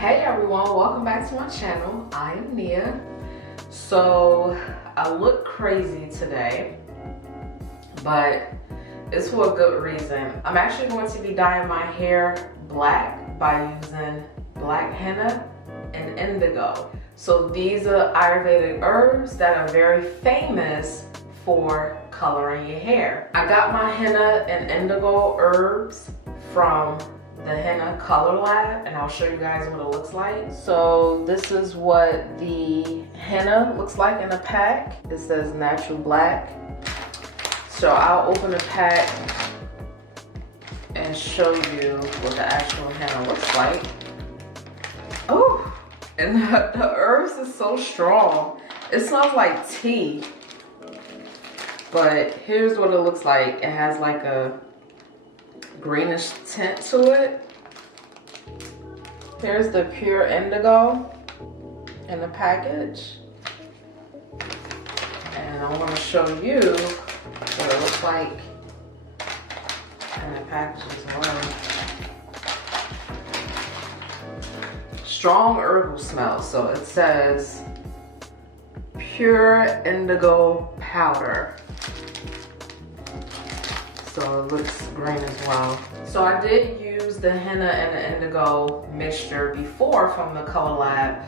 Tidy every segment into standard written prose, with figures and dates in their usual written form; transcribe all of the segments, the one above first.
Hey everyone, welcome back to my channel. I am Nia. So I look crazy today, but it's for a good reason. I'm actually going to be dyeing my hair black by using black henna and indigo. So these are Ayurvedic herbs that are very famous for coloring your hair. I got my henna and indigo herbs from the Henna Color Lab, and I'll show you guys what it looks like. So this is what the henna looks like in a pack. It says natural black. So I'll open the pack and show you what the actual henna looks like. Oh, and the herbs is so strong. It smells like tea. But here's what it looks like. It has like a greenish tint to it. Here's the pure indigo in the package. And I want to show you what it looks like in the package as well. Strong herbal smell. So it says pure indigo powder. So it looks green as well. So I did use the henna and the indigo mixture before from the Color Lab,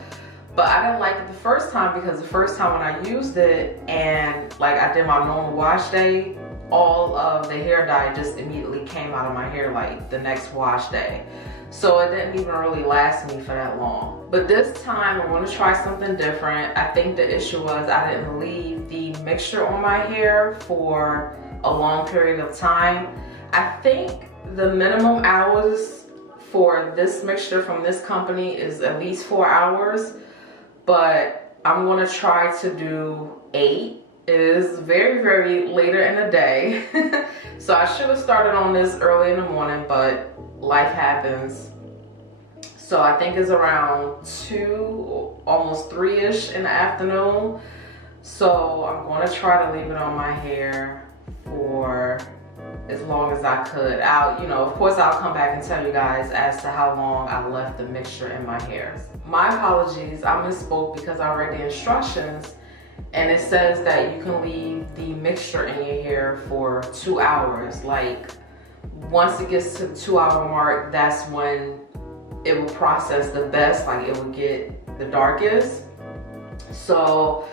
but I didn't like it the first time because the first time when I used it and like I did my normal wash day, all of the hair dye just immediately came out of my hair like the next wash day. So it didn't even really last me for that long. But this time I want to try something different. I think the issue was I didn't leave the mixture on my hair for a long period of time. I think the minimum hours for this mixture from this company is at least 4 hours, but I'm gonna try to do 8. It is very later in the day. So I should have started on this early in the morning, but life happens. So I think it's around 2, almost 3-ish in the afternoon. So I'm gonna try to leave it on my hair for as long as I could. Of course I'll come back and tell you guys as to how long I left the mixture in my hair. My apologies, I misspoke because I read the instructions and it says that you can leave the mixture in your hair for 2 hours. Like once it gets to the 2-hour mark, that's when it will process the best, like it will get the darkest. So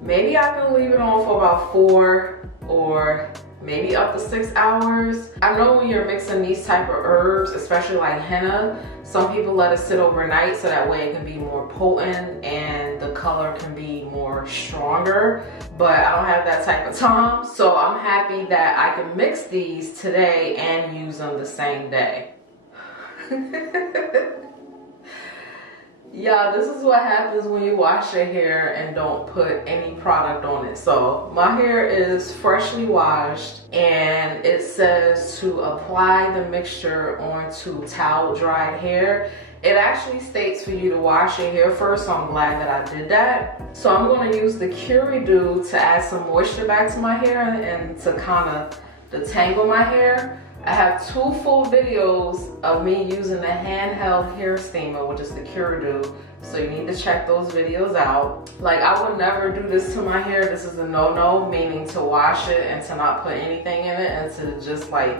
maybe I can leave it on for about 4 or maybe up to 6 hours. I know when you're mixing these type of herbs, especially like henna, some people let it sit overnight so that way it can be more potent and the color can be more stronger. But I don't have that type of time, so I'm happy that I can mix these today and use them the same day. Yeah, this is what happens when you wash your hair and don't put any product on it. So my hair is freshly washed and it says to apply the mixture onto towel dried hair. It actually states for you to wash your hair first, so I'm glad that I did that. So I'm going to use the Q-Redew to add some moisture back to my hair and to kind of detangle my hair. I have 2 full videos of me using the handheld hair steamer, which is the Qredew. So you need to check those videos out. Like I would never do this to my hair. This is a no-no, meaning to wash it and to not put anything in it and to just like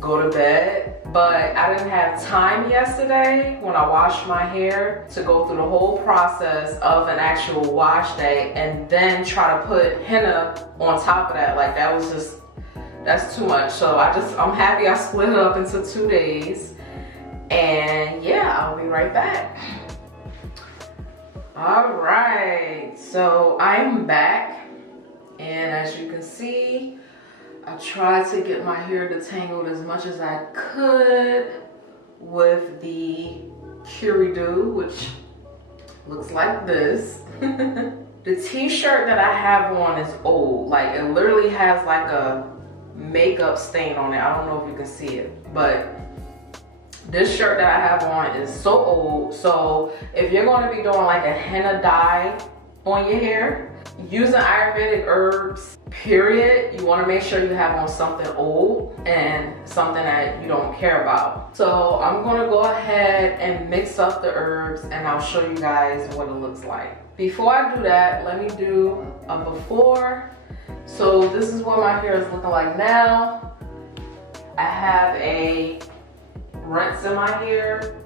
go to bed. But I didn't have time yesterday when I washed my hair to go through the whole process of an actual wash day and then try to put henna on top of that. Like that's too much. So I'm happy I split it up into 2 days. And yeah, I'll be right back. All right, so I'm back. And as you can see, I tried to get my hair detangled as much as I could with the Qredew, which looks like this. The t-shirt that I have on is old. Like it literally has like a makeup stain on it. I don't know if you can see it, but this shirt that I have on is so old. So if you're going to be doing like a henna dye on your hair, using Ayurvedic herbs, period, you want to make sure you have on something old and something that you don't care about. So I'm going to go ahead and mix up the herbs and I'll show you guys what it looks like. Before I do that, let me do a before. So this is what my hair is looking like now. I have a rinse in my hair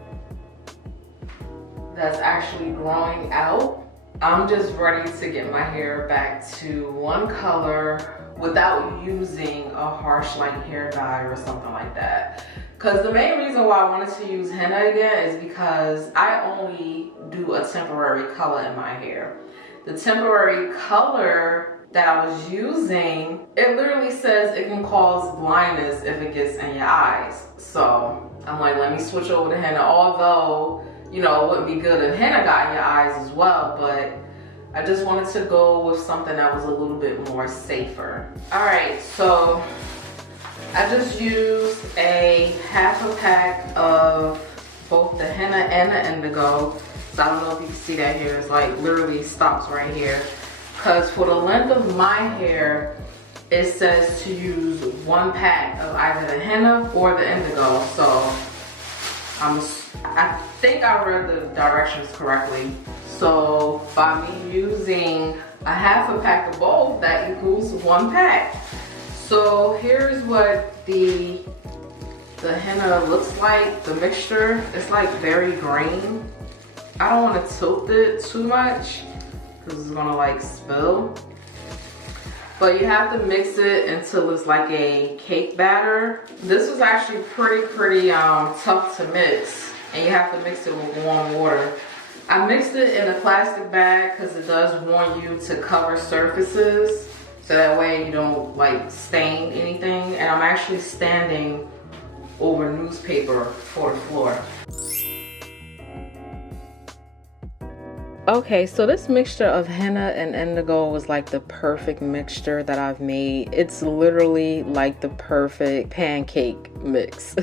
that's actually growing out. I'm just ready to get my hair back to one color without using a harsh like hair dye or something like that. Because the main reason why I wanted to use henna again is because I only do a temporary color in my hair. The temporary color that I was using, it literally says it can cause blindness if it gets in your eyes. So I'm like, let me switch over to henna, although, you know, it wouldn't be good if henna got in your eyes as well, but I just wanted to go with something that was a little bit more safer. All right, so I just used a half a pack of both the henna and the indigo. So I don't know if you can see that here, it's like literally stops right here. Because for the length of my hair, it says to use 1 pack of either the henna or the indigo. So I think I read the directions correctly. So by me using a half a pack of both, that equals 1 pack. So here's what the henna looks like, the mixture. It's like very green. I don't want to tilt it too much because it's gonna like spill. But you have to mix it until it's like a cake batter. This was actually pretty tough to mix, and you have to mix it with warm water. I mixed it in a plastic bag because it does warn you to cover surfaces so that way you don't like stain anything. And I'm actually standing over newspaper for the floor. Okay, so this mixture of henna and indigo was like the perfect mixture that I've made. It's literally like the perfect pancake mix.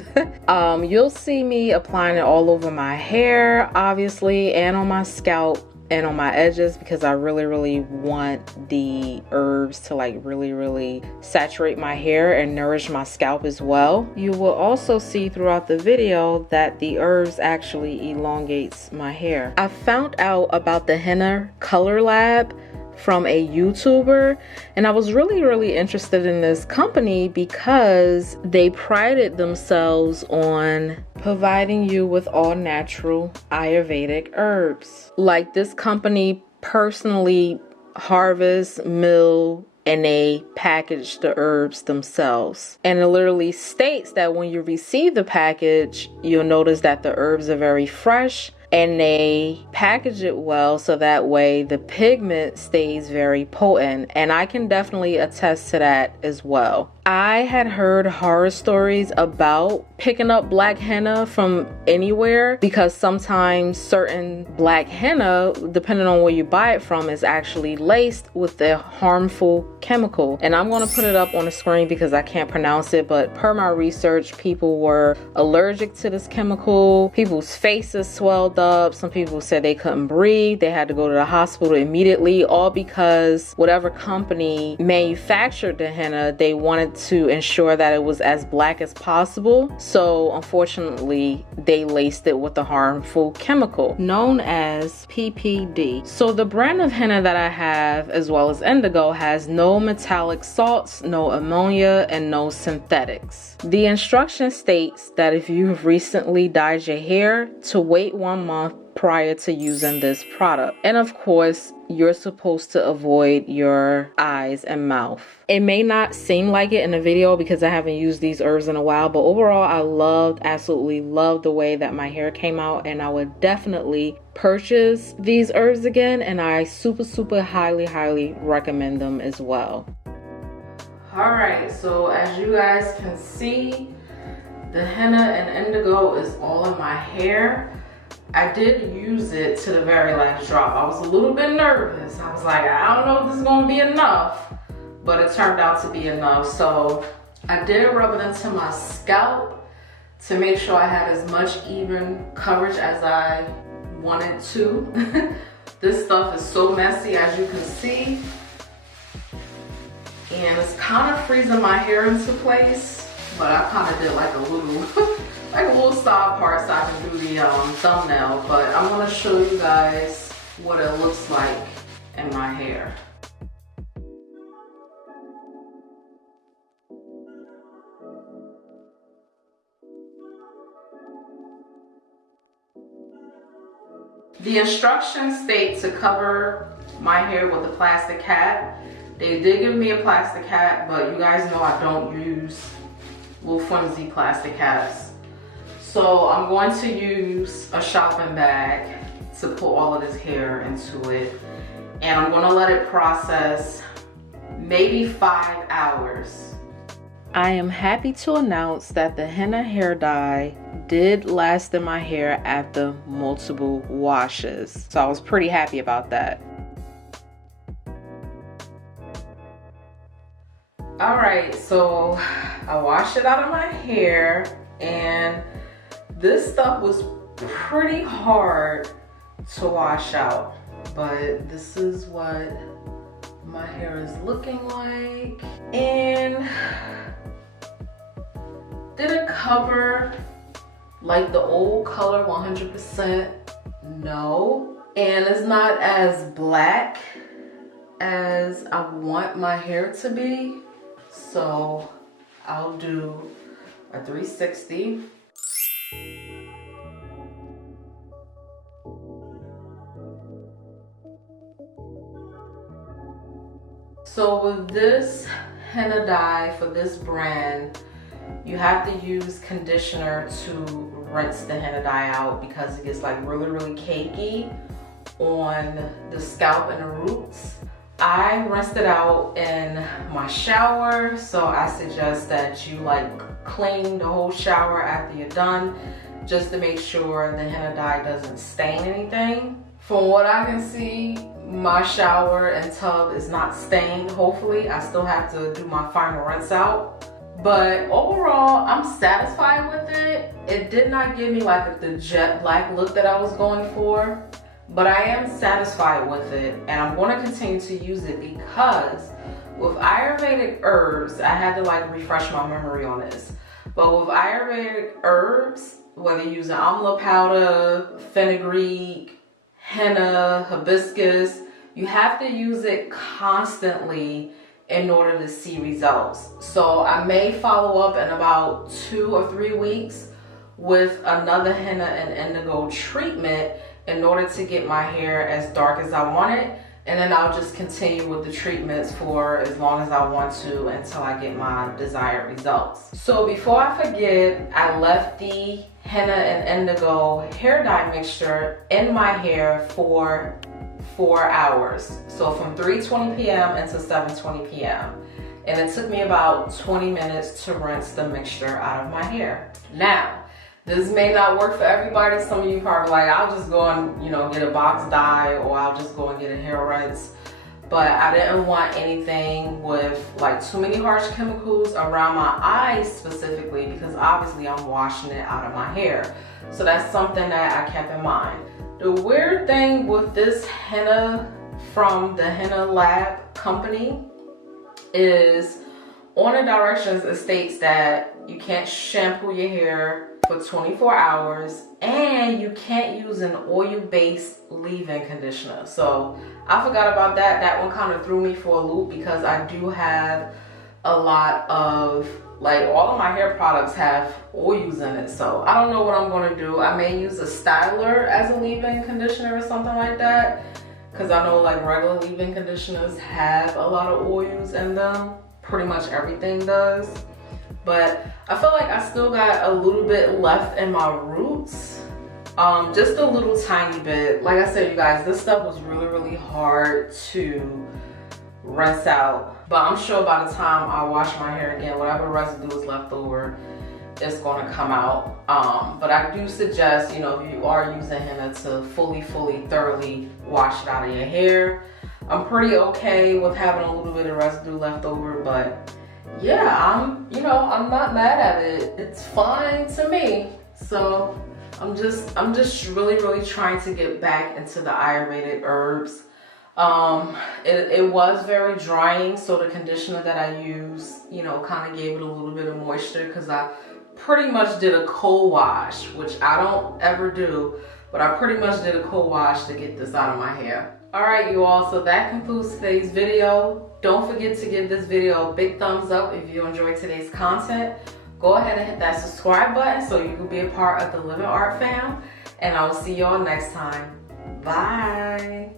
You'll see me applying it all over my hair, obviously, and on my scalp and on my edges because I really want the herbs to like really saturate my hair and nourish my scalp as well. You will also see throughout the video that the herbs actually elongates my hair. I found out about the Henna Color Lab from a YouTuber, and I was really interested in this company because they prided themselves on providing you with all natural Ayurvedic herbs. Like, this company personally harvests, mill, and they package the herbs themselves. And it literally states that when you receive the package, you'll notice that the herbs are very fresh, and they package it well so that way the pigment stays very potent. And I can definitely attest to that as well. I had heard horror stories about picking up black henna from anywhere because sometimes certain black henna, depending on where you buy it from, is actually laced with a harmful chemical. And I'm going to put it up on the screen because I can't pronounce it, but per my research, people were allergic to this chemical. People's faces swelled up. Some people said they couldn't breathe. They had to go to the hospital immediately, all because whatever company manufactured the henna, they wanted to ensure that it was as black as possible. So unfortunately, they laced it with a harmful chemical known as PPD. So the brand of henna that I have, as well as indigo, has no metallic salts, no ammonia, and no synthetics. The instruction states that if you've recently dyed your hair, to wait 1 month prior to using this product. And of course, you're supposed to avoid your eyes and mouth. It may not seem like it in the video because I haven't used these herbs in a while, but overall I absolutely loved the way that my hair came out, and I would definitely purchase these herbs again, and I super highly recommend them as well. Alright, so as you guys can see, the henna and indigo is all in my hair. I did use it to the very last drop. I was a little bit nervous. I was like, I don't know if this is gonna be enough, but it turned out to be enough. So I did rub it into my scalp to make sure I had as much even coverage as I wanted to. This stuff is so messy, as you can see. And it's kind of freezing my hair into place, but I kind of did like a little, like a little side part so I can do the thumbnail. But I'm gonna show you guys what it looks like in my hair. The instructions state to cover my hair with a plastic hat. They did give me a plastic hat, but you guys know I don't use little flimsy plastic hats. So I'm going to use a shopping bag to put all of this hair into it. And I'm gonna let it process maybe 5 hours. I am happy to announce that the henna hair dye did last in my hair after multiple washes. So I was pretty happy about that. All right, so I washed it out of my hair, and this stuff was pretty hard to wash out, but this is what my hair is looking like. And did it cover like the old color 100%? No. And it's not as black as I want my hair to be. So I'll do a 360. So with this henna dye for this brand, you have to use conditioner to rinse the henna dye out because it gets like really cakey on the scalp and the roots. I rinsed it out in my shower, so I suggest that you like clean the whole shower after you're done, just to make sure the henna dye doesn't stain anything. From what I can see, my shower and tub is not stained, hopefully. I still have to do my final rinse out. But overall, I'm satisfied with it. It did not give me like the jet black look that I was going for, but I am satisfied with it, and I'm going to continue to use it because with Ayurvedic herbs, I had to like refresh my memory on this, but with Ayurvedic herbs, whether you use Alma powder, fenugreek, henna, hibiscus, you have to use it constantly in order to see results. So I may follow up in about 2 or 3 weeks with another henna and indigo treatment in order to get my hair as dark as I want it, and then I'll just continue with the treatments for as long as I want to until I get my desired results. So before I forget, I left the henna and indigo hair dye mixture in my hair for 4 hours. So from 3:20 p.m. until 7:20 p.m. And it took me about 20 minutes to rinse the mixture out of my hair. Now, this may not work for everybody. Some of you probably like, I'll just go and, you know, get a box dye, or I'll just go and get a hair rinse. But I didn't want anything with like too many harsh chemicals around my eyes specifically, because obviously I'm washing it out of my hair. So that's something that I kept in mind. The weird thing with this henna from the Henna Lab company is on the directions it states that you can't shampoo your hair for 24 hours and you can't use an oil-based leave-in conditioner. So I forgot about that. That one kind of threw me for a loop because I do have a lot of, like, all of my hair products have oils in it. So I don't know what I'm going to do. I may use a styler as a leave-in conditioner or something like that, because I know like regular leave-in conditioners have a lot of oils in them. Pretty much everything does. But I feel like I still got a little bit left in my roots. Just a little tiny bit. Like I said, you guys, this stuff was really hard to rinse out. But I'm sure by the time I wash my hair again, whatever residue is left over, it's gonna come out. But I do suggest, you know, if you are using henna, to fully, thoroughly wash it out of your hair. I'm pretty okay with having a little bit of residue left over, but yeah, I'm not mad at it. It's fine to me. So I'm just really trying to get back into the Ayurvedic herbs. It was very drying, so the conditioner that I used, you know, kind of gave it a little bit of moisture because I pretty much did a cold wash, which I don't ever do, but I pretty much did a cold wash to get this out of my hair. Alright you all, so that concludes today's video. Don't forget to give this video a big thumbs up if you enjoyed today's content. Go ahead and hit that subscribe button so you can be a part of the Living Art fam. And I will see y'all next time. Bye.